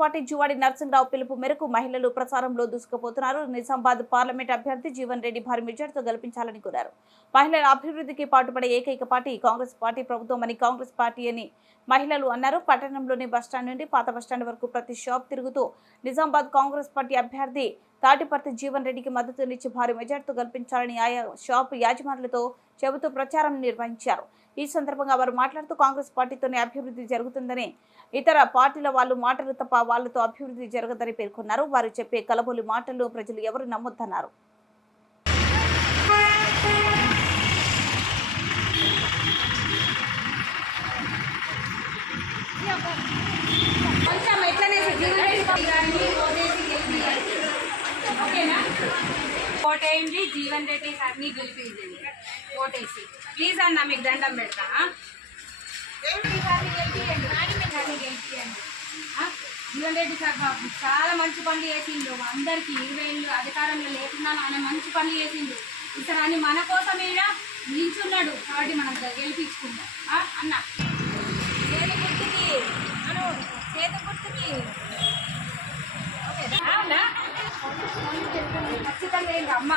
Party Juvadi Narasimharao పిలుపు మేరకు మహిళలు ప్రచారంలో దూసుకుపోతున్నారు. నిజామాబాద్ పార్లమెంట్ అభ్యర్థి జీవన్ రెడ్డి భారీ మెజార్టీతో గెలిపించాలని కోరారు. మహిళల అభివృద్ధికి పాటుపడే ఏకైక పార్టీ కాంగ్రెస్ పార్టీ ప్రభుత్వం అని కాంగ్రెస్ పార్టీ అని మహిళలు అన్నారు. పట్టణంలోని బస్టాండ్ నుండి పాత బస్టాండ్ వరకు ప్రతి షాప్ తిరుగుతూ నిజామాబాద్ కాంగ్రెస్ పార్టీ అభ్యర్థి తాటిపర్తి జీవన్ రెడ్డికి మద్దతునిచ్చి భారీ మెజార్టీతో గెలిపించాలని ఆయా షాప్ యాజమానులతో చెబుతూ ప్రచారం నిర్వహించారు. ఈ సందర్భంగా వారు మాట్లాడుతూ కాంగ్రెస్ పార్టీతోనే అభివృద్ధి జరుగుతుందని, ఇతర పార్టీల వాళ్ళు మాటలు తప్ప వాళ్లతో అభివృద్ధి జరగదని పేర్కొన్నారు. వారు చెప్పే కలబోలి మాటలు ప్రజలు ఎవరు నమ్మొద్దన్నారు. ఓటేయండి, జీవన్ రెడ్డి సార్ని గెలిపించండి. ఓటేసి ప్లీజ్ అన్న మీకు దండం పెడతా. జీవన్ రెడ్డి సార్ చాలా మంచి పనులు చేసిండు. అందరికీ 20 ఏళ్ళు అధికారంలో లేకుండా ఆయన మంచి పనులు చేసిండు. ఈసారి అని మన కోసమే నిల్చున్నాడు కాబట్టి మనం గెలిపించుకుందాం అన్న. చేతి గుర్తుకి ఖచ్చితంగా ఏంటి అమ్మ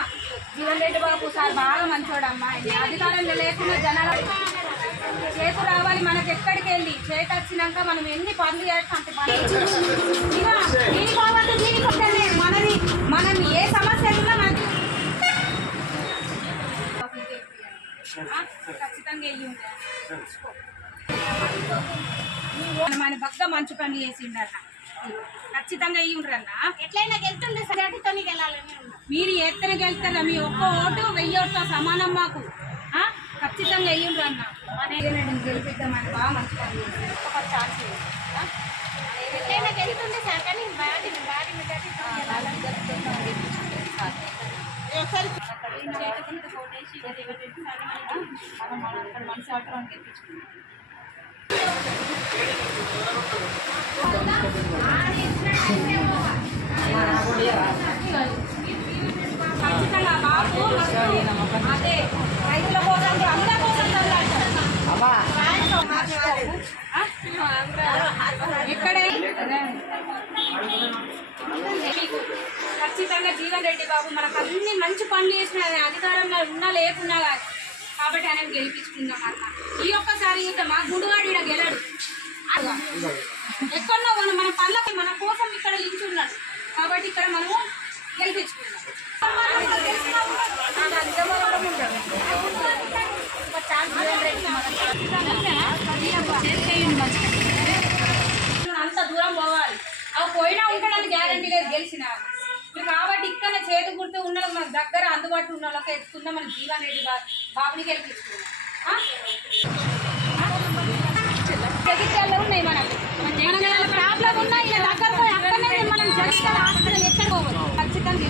జీవన్ రెడ్డి బాబు సార్ బాగా మంచోడమ్మా. అధికారంలో లేకుండా జనాలు చేతు రావాలి మనకు. ఎక్కడికి వెళ్ళి చేతి వచ్చినాక మనం ఎన్ని పనులు చేస్తాం అంత మనది మనం ఏ సమస్య ఉన్నా మనకి ఖచ్చితంగా వెళ్ళి ఉంటాయి. మన బాగా మంచి పనులు చేసిండన్న. ఖచ్చితంగా అయ్యి ఉంటారన్న. ఎట్లయినా గెలుతుండే సరితో వెళ్ళాలని మీరు ఎత్తన గెలుస్తారా? మీ ఒక్క ఓటు 1000 ఓటుతో సమానం మాకు. ఖచ్చితంగా అయ్యి ఉంటారన్న. గెలిపిద్దామని బాగా మంచి పని చేస్తారు. ఒక ఛాన్స్ ఎట్లయినా గెలుతుండే సార్ కానీ భారీ మెజారిటీ మనసు ఆటం గెలిపించుకున్నాం. ఖచ్చితంగా బాబు అదే రైతుల కోసం అందరి కోసం ఇక్కడే ఖచ్చితంగా జీవన్ రెడ్డి బాబు మనకు అన్ని మంచి పనులు చేసిన అధికారంలో ఉన్నా లేకున్నా కాదు కాబట్టి ఆయన గెలిపించుకుందాం అన్న. ఈ ఒక్కసారి మా గుడివాడు ఇక్కడ గెలడు. ఎక్కడో మన పనులకి మన కోసం ఇక్కడ నిల్చున్నాడు కాబట్టి ఇక్కడ మనము గెలిపించుకుందాం. అంత దూరం పోవాలి. అవి పోయినా ఉంటాడని గ్యారంటీ లేదు గెలిచిన కాబట్టి ఇక్కడ చేతి గుర్తు ఉన్న మన దగ్గర అందుబాటులో ఉన్న వాళ్ళకి ఎత్తుకుందాం. మన జీవన్ రెడ్డి బాబుని గెలిపించుకుందాం. జగిత్యాలలో ఉన్నాయి మన ప్రాబ్లం ఉన్నాయి దగ్గర అక్కడనే మనం జగిత్యాల హాస్పిటల్ ఎక్కడ పోవాలి ఖచ్చితంగా